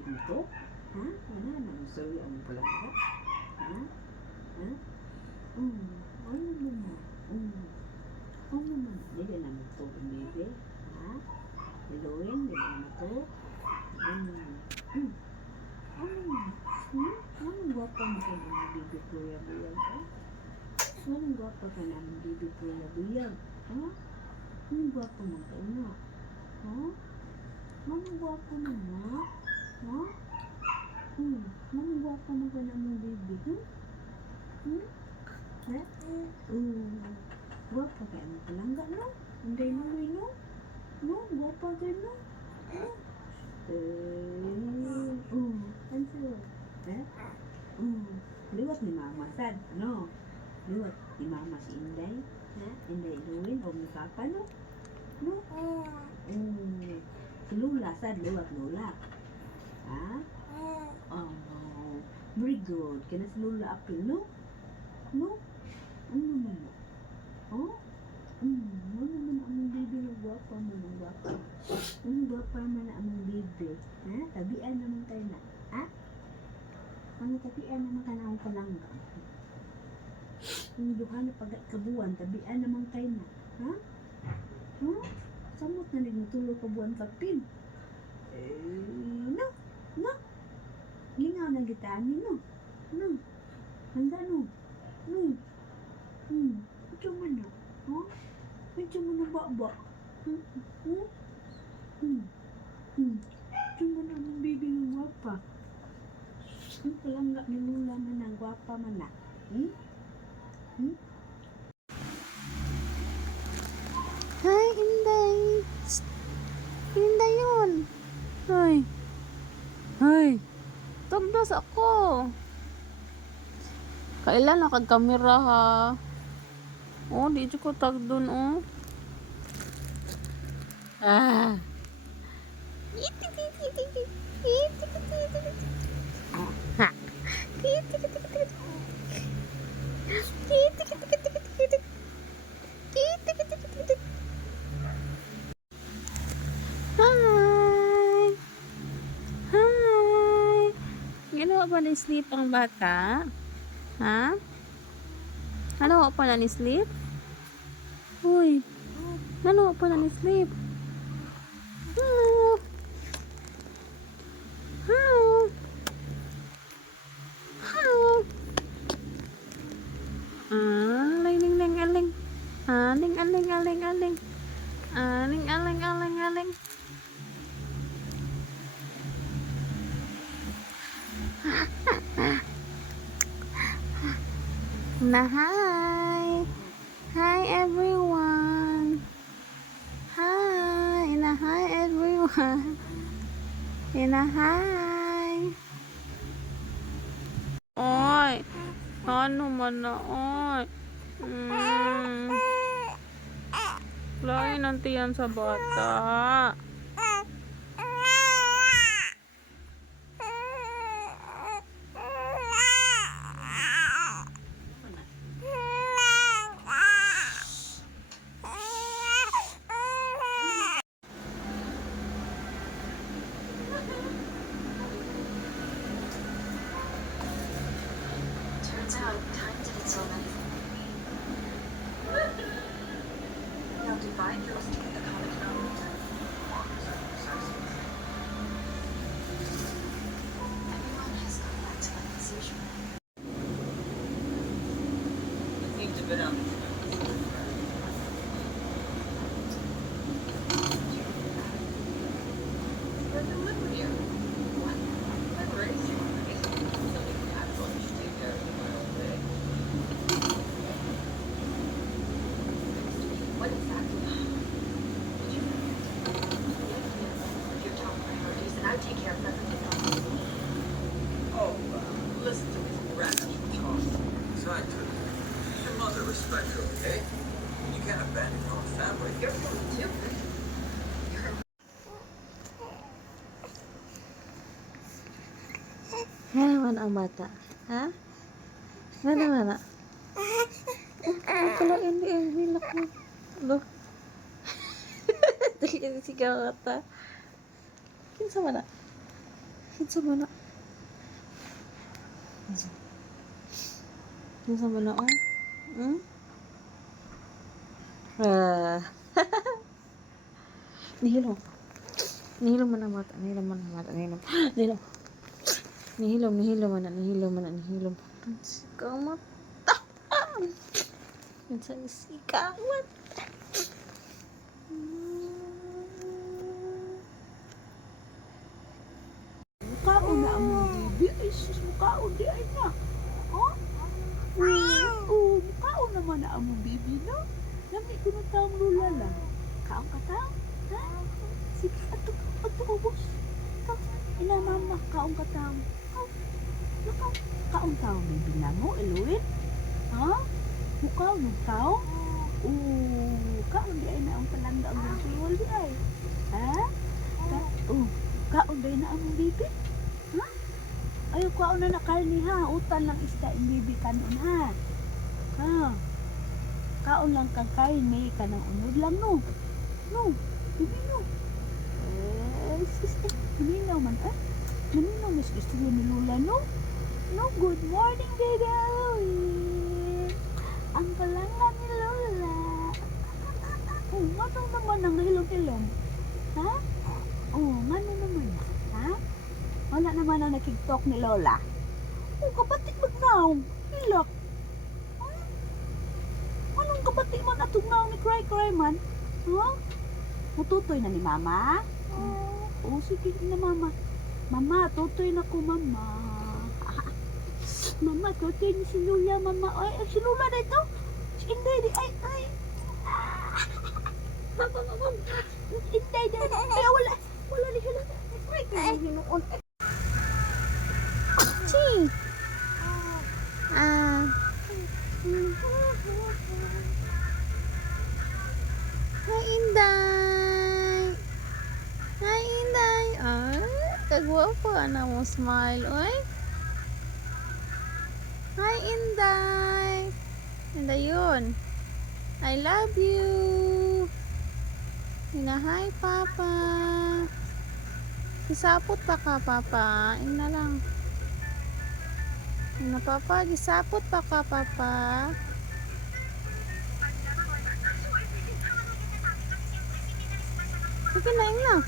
sakit mo to? Ha? Wala na. Sorry, ano pala ka? Ha? Ha? Ano naman? Ano naman? Dili na mo to, baby. Ha? Hiluin, dili na mo to. Ano naman? Anong gwapa mo ka naman, baby Kuya Buyag, ha? Anong gwapa ka naman, baby Kuya Buyag? Ha? Anong gwapa mo ka na? Ha? Anong gwapa mo na? Ha? Anong gwapa mo ka naman, baby, ha? Ha? Gwapa ka naman palangga, no? Hindi mo, no? No? Gwapa ka, no? Answer. Eh? Liwat ni Mama sad, ano? Liwat ni Mama si Inday. Ha? Inday Luwin o Mikapa, no? No? Si Lula sad, liwat Lula. Ha? Very good. Kaya si Lula apil, no? No? Ano naman mo? Oh? Ano naman ang baby na gwapa mo, ng gwapa? Ang gwapa mo na ang baby. Ha? Tabian naman kayo na. Ha? Ano tabian naman ka na ang palangga? Yung duha na pagkabuan, tabian naman kayo na. Ha? Ha? Samot na nagmutulo ka buwan pagpin. No? No? Lingaw na gitani, no? No? Handa, no? No? Ito man na. Ha? Ito man na baba. Ito man na ang baby ng gwapa. Ang palangga ni Lula man ang gwapa man na. Hi, Inday. Inday yun. Hoy. Hoy. Tabdas ako. Kailan nakag-camera ha? Oh, di ko tag dun, oh. Ah. Hi. Hi. Ginawa ba na sleep ang bata? Ha? Ano pa na ni sleep? Uy. Ano pa na ni sleep? Hello. Hello. Hello. Aling ling ling aling. Aling aling aling aling. Aling aling aling aling. Na hi. Hi everyone. Hi. Na hi everyone. Na hi. Oy. Ano man na oy. Lain nanti yan sa bata. Turns out time didn't solve anything. Now divide yours to get the common denominator. Everyone has gone back to life as usual. We're delivered here. What? I'm raising something natural. You should take care of it my own way. What exactly? Did you your top priorities, and I take care of everything else. Oh, listen to this rash talk. Scientific. Your mother respects her, okay? You can't abandon your own family. You're going too. Halaman ang bata. Ha? Mana? Kalau ini hilak mo. Loh. Sigaw ata. Kinsa man na? Unsa ba na? Unsa ba na? Hmm? Nihilom. Nihilom man ang mata. Nihilom man ang mata. Nihilom. Nihilom. Nihilom. Nihilom man. Nihilom man. Nihilom. Sikaw mata. Sikaw mata. Mukaon na ang mga bibi. Ay, sus, mukaon di ay na. Oh? Mukaon naman na ang mga bibi, no? Lami ko ng taong lula lang. Kaon ka taong? Ha? Sige, ato ko, boss. Ina, mama, kaon ka taong. Kaon taong, bibi na mo, Eloin? Ha? Mukaon ng taong? Kaon di ay na ang palanda ang visual di ay. Ha? Kaon di ay na ang bibi? Ha? Ayaw kaon na na karni ha. Utan lang isda ang bibi kanon ha. Ha? Kaon lang kang karni ka ng unod lang no. No. Bibi no. Sister. Maninaw man eh. Maninaw mas gusto niya ni Lola no. No, good morning baby. Ang palanga ni Lola. Ano naman ang hilom-hilom? Ha? Ano naman? Ha? Wala naman ang nakiktok ni Lola. Kabatik magnaong. Hilak. Anong kabatik man atong naong ni Cry man? Ha? Mututoy na ni Mama? Sige na Mama. Mama, tutoy na ko Mama. Mama, tutoy ni si Lola Mama. Ay, si Lola na ito. Si Inday di. Ay. Inday di. Ay, wala. Wala ni Lola. Ay, hinuon. Chi. Hi, Inday. Hi, Inday. Kagwapo na mo smile, oy. Hi, Inday. Inday yun. I love you. Hi, Papa. Gisapot pa ka, Papa. Ina lang. Ina, Papa. Gisapot pa ka, Papa. Sige na, Ina.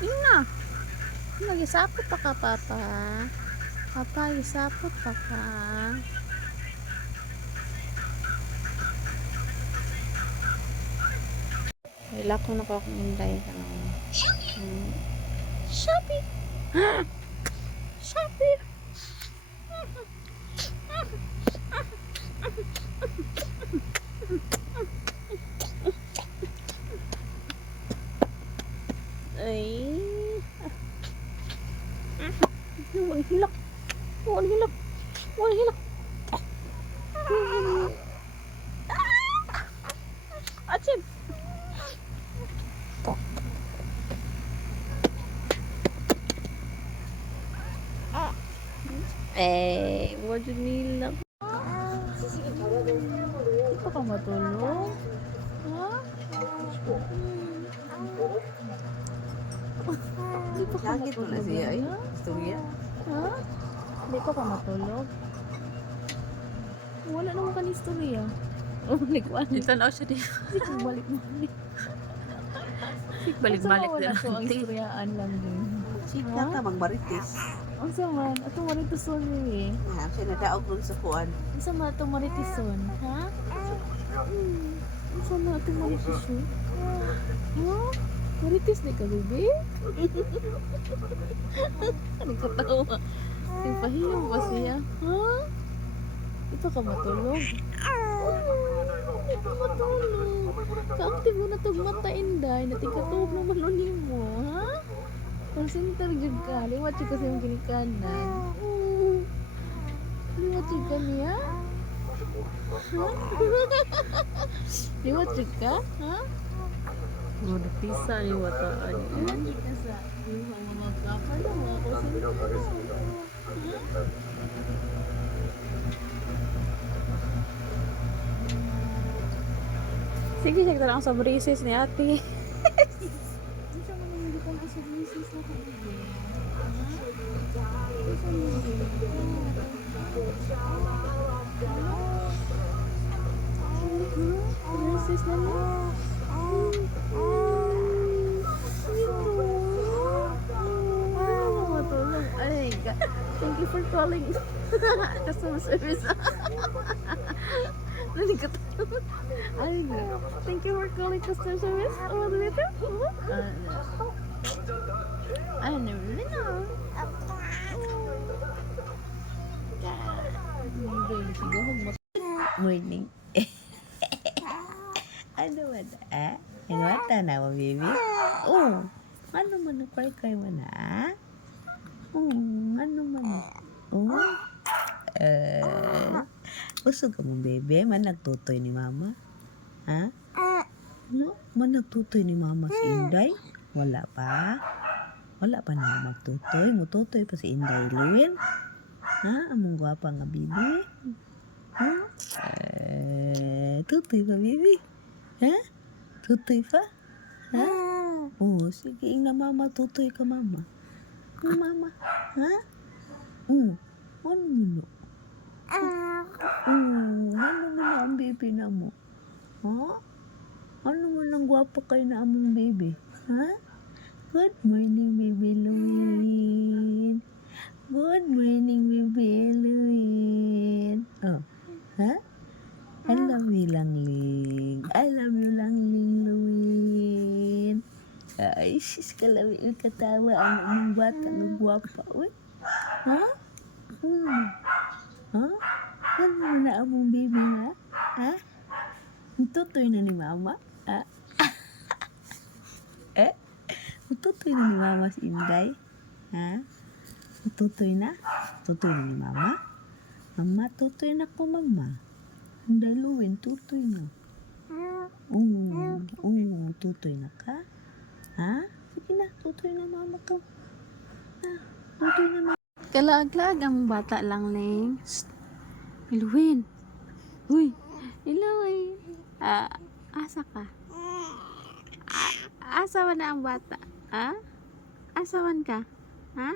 Ina. Ina, gisapot pa ka, Papa. Papa, gisapot pa ka. Wala ko na akong Inday. Shopee! Shopee! Ay. Wala hilak. Wala hilak. Wala hilak. Achim. Wala nila. Hindi pa ka matulog? Ha? Hindi pa ka Langit mo na matulog? siya, Ha? Istorya. Ha? Hindi pa ka matulog? Wala naman ka ni istorya. Balik-balik. Ito na siya din. Balik-balik. Balik-balik Wala din. ko ang istoryaan lang din. Chika ka, magbaritis. Ang saman, atong maritisun eh. Siya nadaog nun sa kuan. Ang sama atong maritisun, ha? Ang sama atong maritisun. Ha? Maritis na ka, baby? Nagkatawa. Nagpahiyong ba siya? Ha? Di pa ka matulog? Di pa matulog. Ka-active mo na itong mata, Inday. Natigkatuog naman ulit mo, ha? Ang center jud ka. Liwat jud kasi yung ginikanan. Liwat jud ka niya? Ha? Liwat jud ka? Ha? Mga pisa ni wataan. Liwat jud ka sa yung mga kapal na mga center. Sige, check na lang sa braces ni ate. Hindi siya manunod ka na sa business na kaibigan. Ha? Princess na niya. Matulog. Ay, thank you for calling. Customer service. Naligot. Ay, thank you for calling customer service. Oh, dito? I never really know. Morning. Ano man Ano ata na mo, baby? Oh, ano man na cry mo na? Ano man gusto ka mo, baby? Man nagtutoy ni mama? Ha? No? Man nagtutoy ni mama si Inday? Wala pa? Wala pa na magtutoy? Mututoy pa si Inday Luwin? Ha? Among gwapa nga, baby? Tutoy pa, baby? Ha? Tutoy pa? Ha? Oh, sige na mama, tutoy ka mama. Mama, ha? Ano mo? Ano mo na ang baby na mo? Ha? Ano mo nang gwapa kayo na among baby? Ha? Good morning, baby Luwin. Good morning, baby Luwin. Oh, ha? I love you, Langling. I love you, Langling, Luwin. Ay, sis, kalawi yung katawa. Ang bata, ang guwapa. Uy, ha? Ha? Ano mo na among baby, ha? Ha? Tutoy na ni mama? Ha? Tutoy na ni mama si Inday? Ha? Tutoy na? Tutoy na ni mama? Mama, tutoy na ko, mama. Inday Luwin, tutoy na. Tutoy na ka? Ha? Sige na, tutoy na mama ko. Ha? Tutoy na mama. Kalag-lag ang bata lang, Leng. Iluwin. Uy, Iluwin. Asa ka? Asawan na ang bata. Ha? Asawan ka? Ha?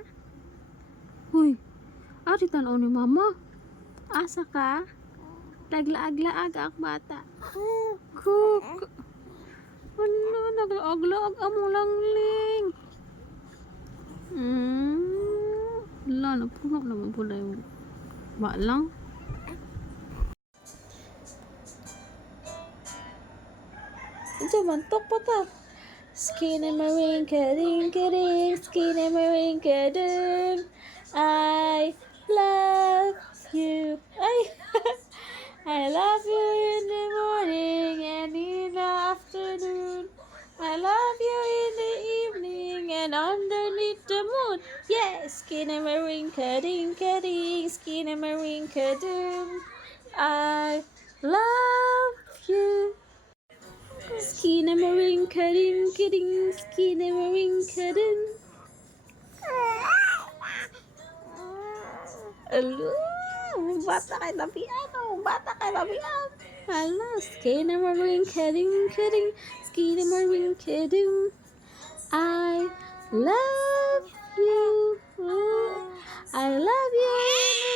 Uy, ari tanaw ni mama. Asa ka? Naglaag-laag ang bata. Cook. Ano, naglaag-laag among Langling. Wala, napuno naman pula yung balang. Ito, mantok pa ta. Skinnamarink, ka-ding, skinnamarink, ka-ding. I love you. I love you in the morning and in the afternoon. I love you in the evening and underneath the moon. Yes, skinnamarink, ka-ding, skinnamarink, ka-ding. I love you. Skinnamarink, ka-ding, skinnamarink, ka-ding. Alo, bata kay labian, bata kay labian. Hala, skinnamarink, ka-ding, skinnamarink, ka-ding. I love you. I love you in the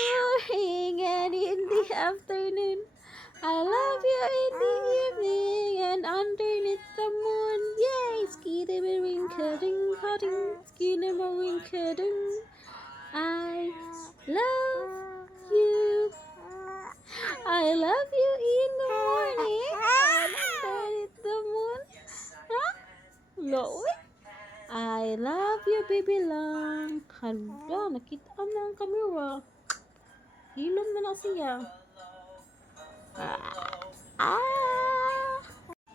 morning and in the afternoon. I love you in the evening and underneath the moon. Yay! Skinnamarink, ka-ding, skinnamarink, ka-ding. I love you. I love you in the morning and underneath the moon. Huh? Loy? I love you, baby lang. Hala, nakita ka na ang camera. Hilom na na siya.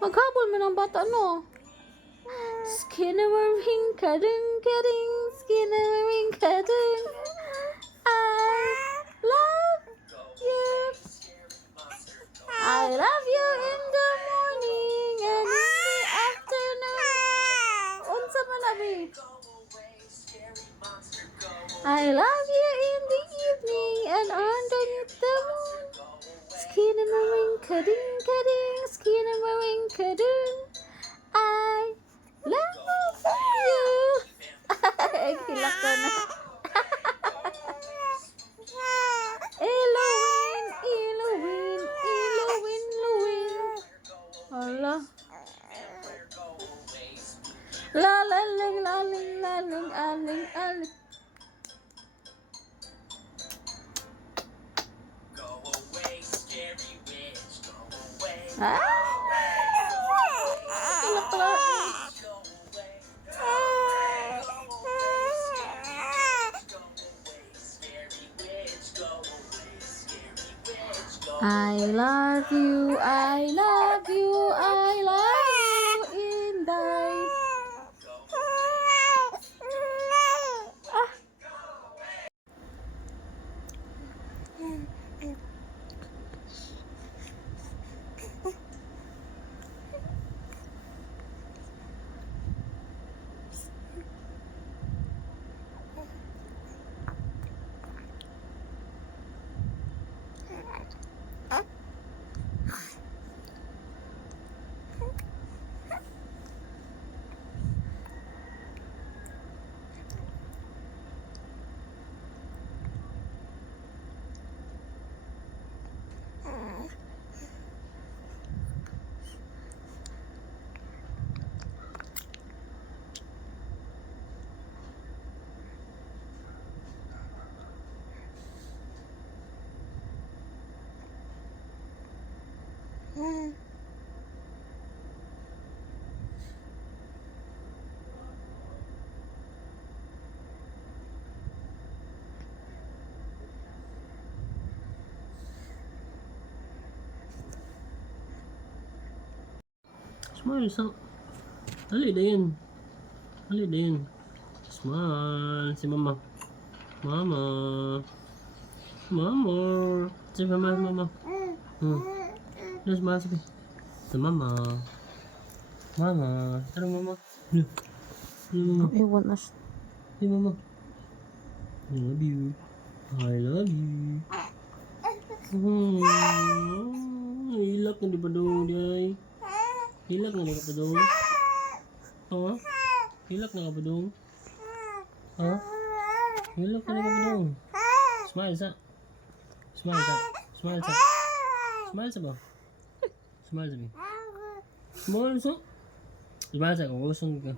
Maghabol mo ng bata, no? Skinnamarink, ka-ding, skinnamarink, ka-ding. I love you. I love you in the morning and in the afternoon. Unsa man abi? I love you in the evening and underneath the moon. Skinnamarink, ka-ding, skinnamarink, ka-ding. I love you. Hilak ko na. Hello, Laling, laling, laling, aling, aling. Ah! Tulog pala. I love you, I love you, I love you, Inday. Smile sa... Hali din. Hali din. Smile. Si mama. Mama. Mama. Si mama, mama. Let's smile sabi. Si mama. Mama. Tara mama. Si mama. Iwan na siya. Si mama. I love you. I love you. Hilak na di ba doon, day? Hilak na ka pa doon? Ha? Hilak na ka pa doon? Ha? Hilak na ka pa doon? Smile sa. Smile sa. Smile sa. Smile sa ba? Smile sa ba? Smile sa. Smile sa kung gusto ka.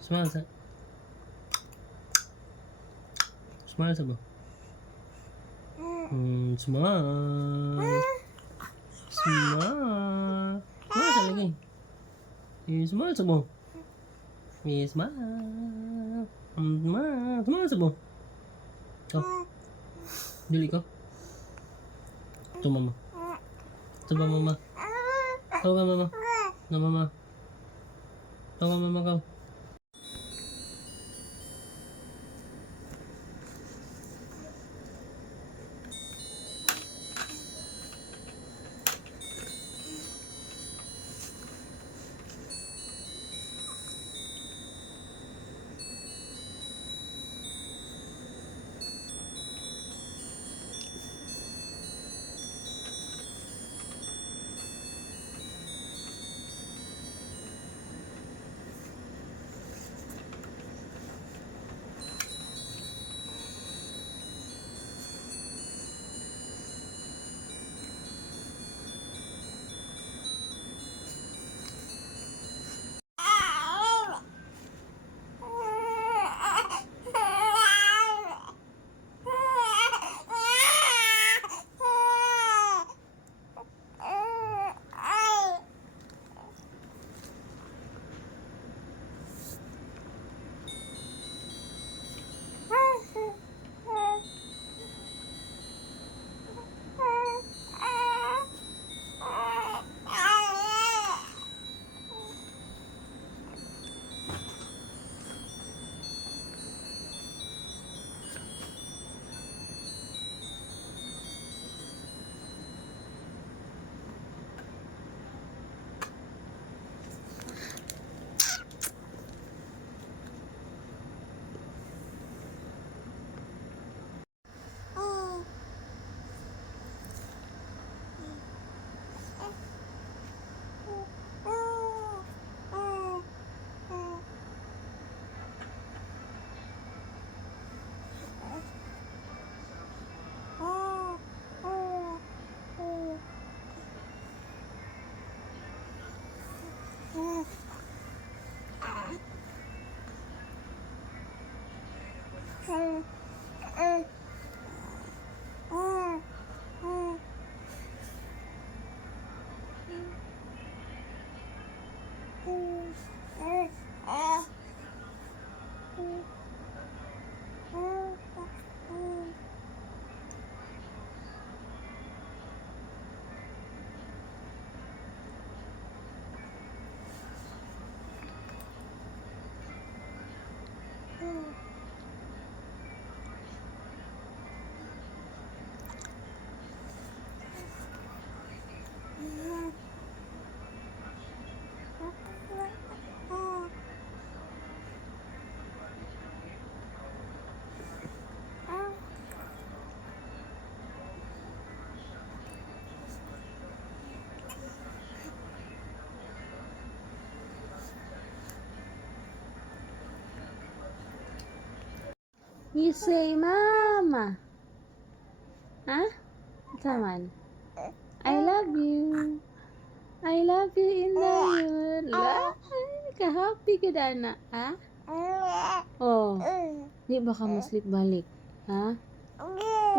Smile sa. Smile sa ba? Smile. Smile. Smile sa lagi. Smile sa mo. Smile. Smile. Smile sa mo. Oh. Dili ko. Ito mama. Ito ba mama? Ito ka mama. Na mama. Ito ka mama ka. You say mama. Huh? Come on. I love you. I love you in the yun. Ka-happy ka na, ha? Oh. Di ba ka maslip balik? Ha?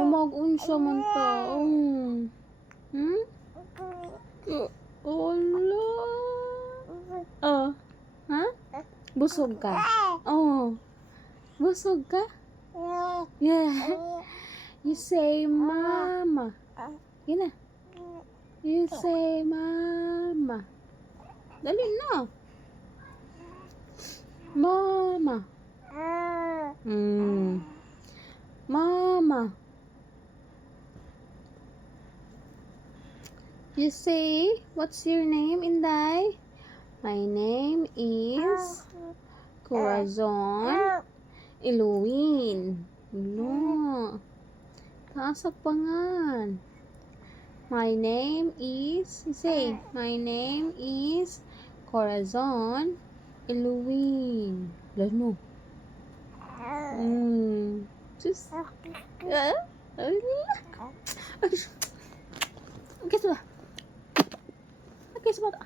Mag-unsa man ta. Hmm? Olo. Oh. Ha? Busog ka? Oh. Busog ka? Yeah. You say mama. Yun na. You say mama. Dali na. Mama. Mama. You say, what's your name, Inday? My name is Corazon Iluwin. No. Taas ang pangan. My name is, say, my name is Corazon Iluwin. Lano. Just, okay, sudah. Okay, sudah.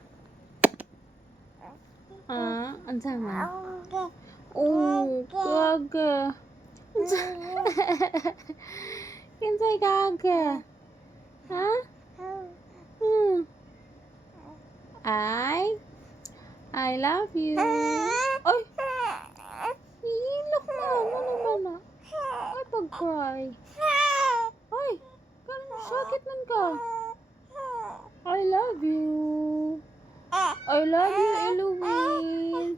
Ang sama. Oh, gaga. Kinsay gaga. Ha? I love you. Ay! Hilak na. Ano naman na? Ay, pag-cry. Ay! Ganun, sakit man ka. I love you. I love you, Eluwin.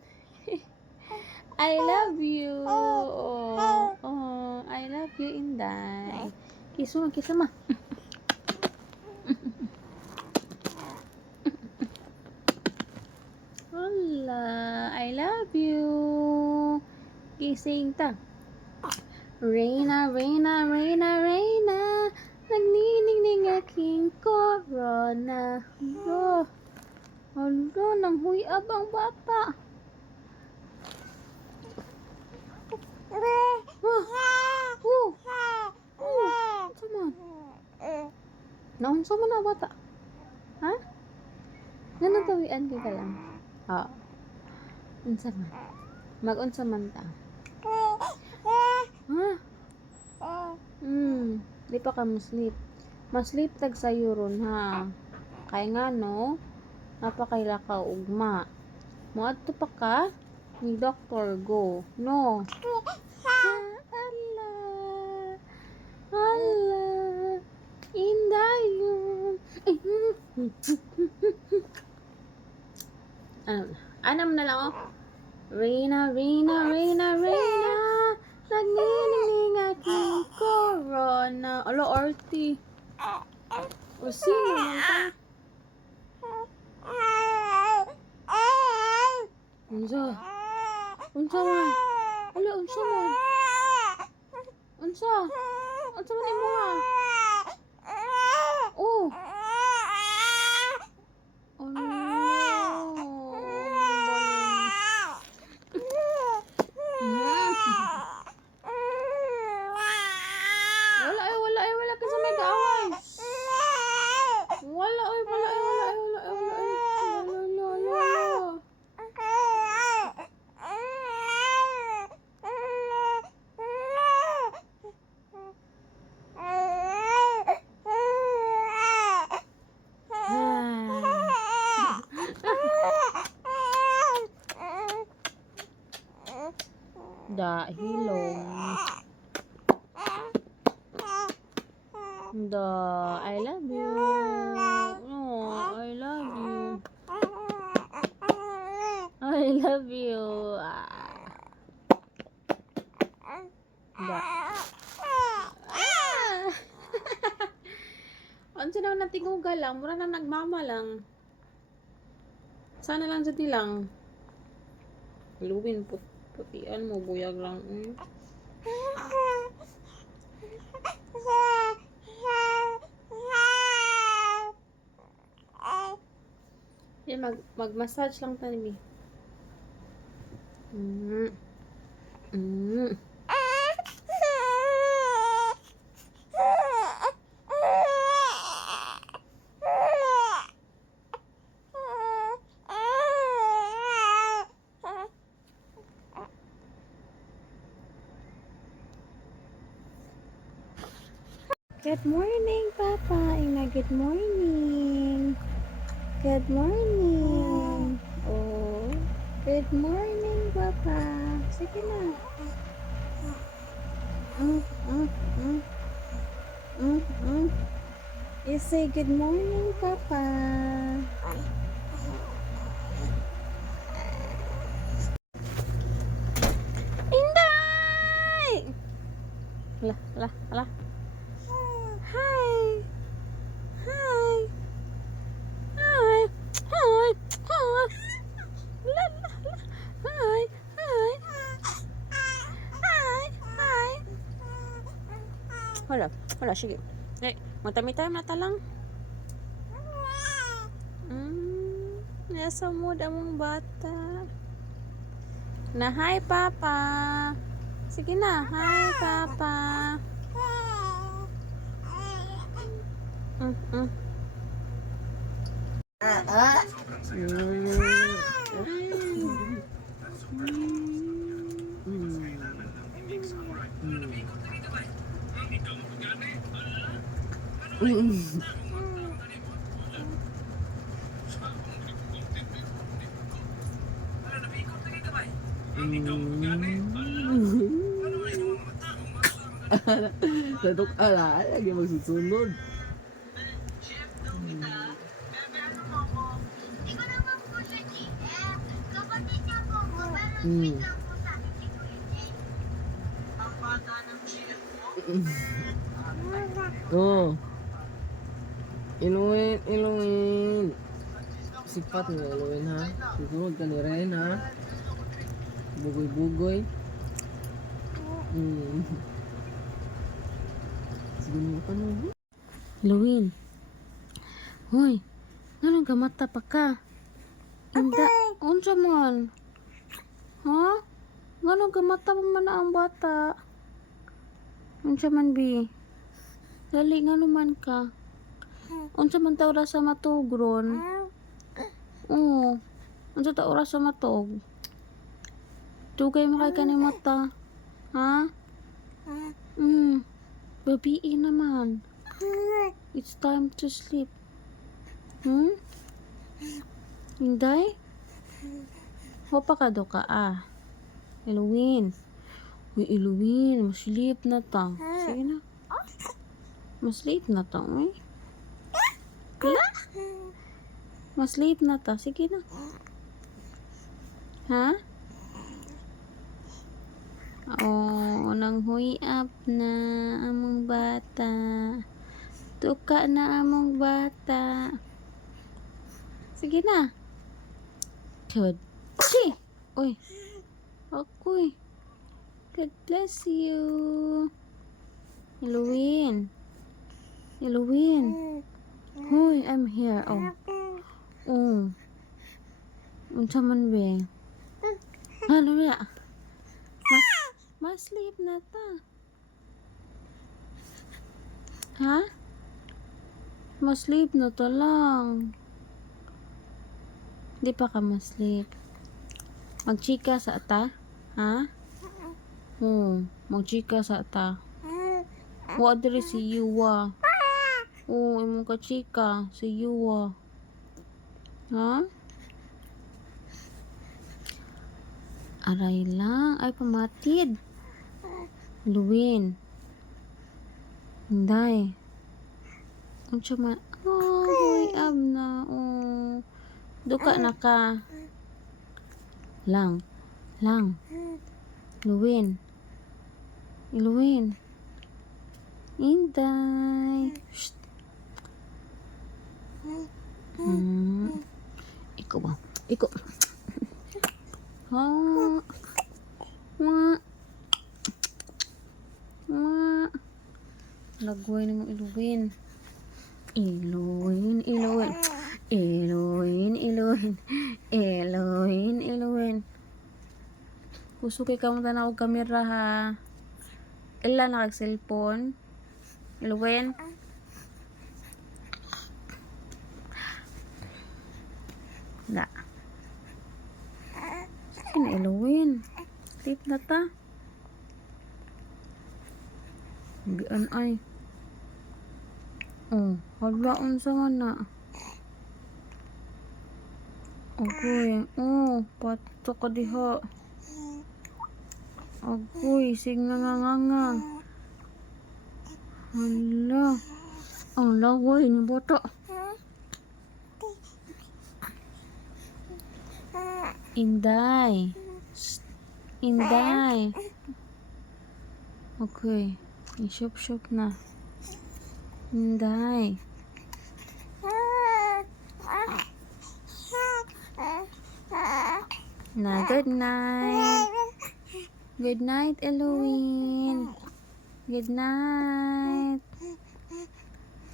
I love you. Oh, I love you, Inday. Kiss mo, kiss mo. Hola, I love you. Kissing ta. Reyna, Reyna, Reyna, Reyna. Nagniningning aking corona. Alo, nang huyab ang bata. Naunsa man na bata? Ha? Nanatawian ka lang? Unsa man? Mag-unsa man ta? Ha? Di pa ka maslip. Maslip tag sayo ron, ha? Kaya nga, no? Napakaila ka ugma. Muadto pa ka? Ni Dr. Go. No. Hala. Inday yun. Anam na lang, oh. Reyna, Reyna, Reyna, Reyna. Nagniningning aking corona. Alo, Arty. O, sino man ka? Unsa? Unsa man? Alo, unsa man? Unsa? Unsa man imo ha? Oh. Wala ka sa may kaaway. Wala. Dahilong. I love you. Oh, I love you. I love you. Ano naman natinguga lang, mura na nagmama lang. Sana lang sa tilang. Luwin putian mo, buyag lang. Mag-massage lang tayo. Good morning, Papa. Ina, good morning. Good morning. Oh, good morning, Papa. Sige na. Mm, mm, mm. Mm, mm. You say good morning, Papa. Inday! Hala. Hi. Hi. Hi. Hi. Hi. La, la, la. Hi. Hi. Hi. Hi. Hala, sige. Matami-time na talang. Nasa mood among bata. Na, hi, Papa. Sige na, hi, Papa. Tatok ala, lagi magsusunod. Oh. Iluin. Sipat nga iluin ha. Susunod ka ni Ren ha. Bugoy. Sige mo ka no. Luwin. Hoy, nanong gamata pa ka? Inda, unsa man? Ha? Nanong gamata pa man na ang bata? Unsa man, bi? Dali nga naman ka. Unsa man ta oras sa matugron? Oo. Unsa ta oras sa matog? Tugay mo kay kaning mata. Ha? Babii naman. It's time to sleep. Inday? Hopa ka do ka Iluwin. Uy, Iluwin. Maslip na ta. Sige na. Maslip na ta. Uy. Kala? Maslip na ta. Sige na. Ha? Oh, nang huyap na among bata. Tuka na among bata. Sige na. Good. Si. Uy. Ako'y. God bless you. Iluwin. Hoy, I'm here. Oh. Unsa man be? Ano ya? Mas-sleep na ta. Ha? Mas-sleep na ta lang. Di pa ka mas-sleep. Magchika sa ata? Ha? Magchika sa ata. Wa diri si Yuwa. Imong kachika si Yuwa. Ha? Aray lang. Ay, pamatid. Luwin. Hinday. Unsa man. Hoy, abna. Duka na ka. Lang. Luwin. Hinday. Shh. Iko ba? Iko. Ha. Lagway na mo Iluwin. Gusto kay ka mo tanaw og kamera ha. Ila na kag cellphone. Iluwin. Da. Sige na Iluwin. Sleep na ta. Bian ay. Oh, hala unsa man na. Agoy, oh, pato ka diha. Agoy, nga. Hala. Ang laway ni bata. Inday. Shh. Inday. Okay. Ishop-shop na. Inday. Na, good night. Good night, Eloise. Good night.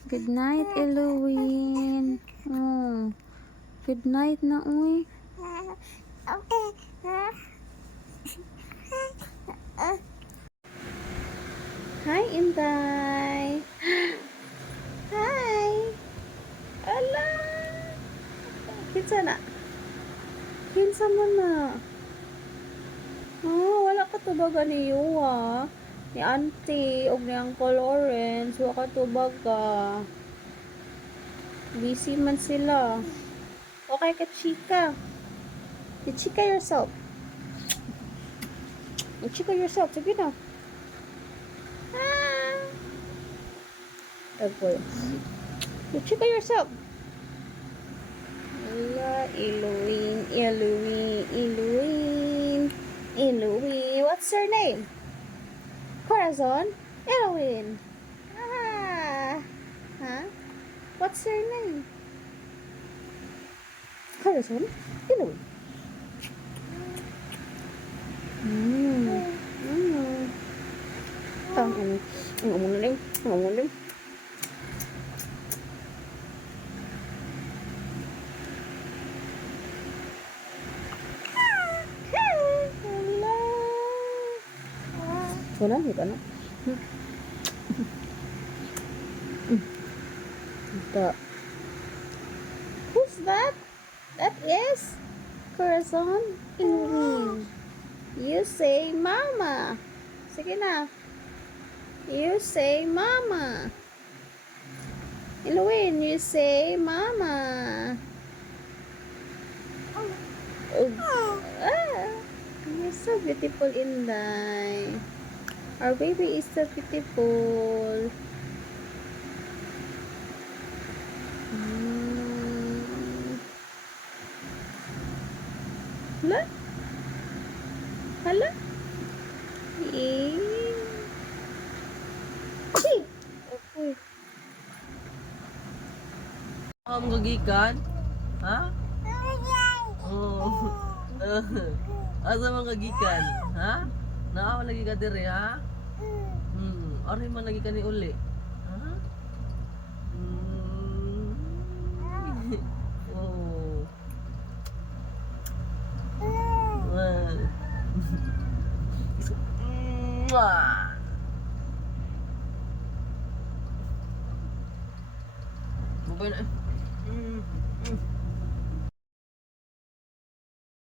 Good night, Eloise. Oh. Good night na, uy. Hi, Inday. Hi. Ala. Kinsa na? Kinsa man na? Oh, wala ka tubaga ni Yuwa. Ni Auntie og ni Uncle Lawrence. Wala ka tubaga. Busy man sila. Okay ka, chika. You chika yourself. You chika yourself. Sige na. Ah. Okay. You chika yourself. Ala, Eloise. What's your name? Corazon? Eloise. Ah. Huh? What's your name? Corazon? Eloise. Ngomong. Wala, hindi ka na. Who's that? That is Corazon Eloise. You say mama. Sige na. You say mama. Eloise, you say mama. Oh. Ah, you're so beautiful, Inday. Our baby is so beautiful. Hala? Eh. Okay. Ang gagikan? Ha? Oh. Asa man gagikan? Ha? Naa lagi ka dire, ha? Ari man lagi ka ni uli. Ha? Oh. Well. Mwah. Mabay na.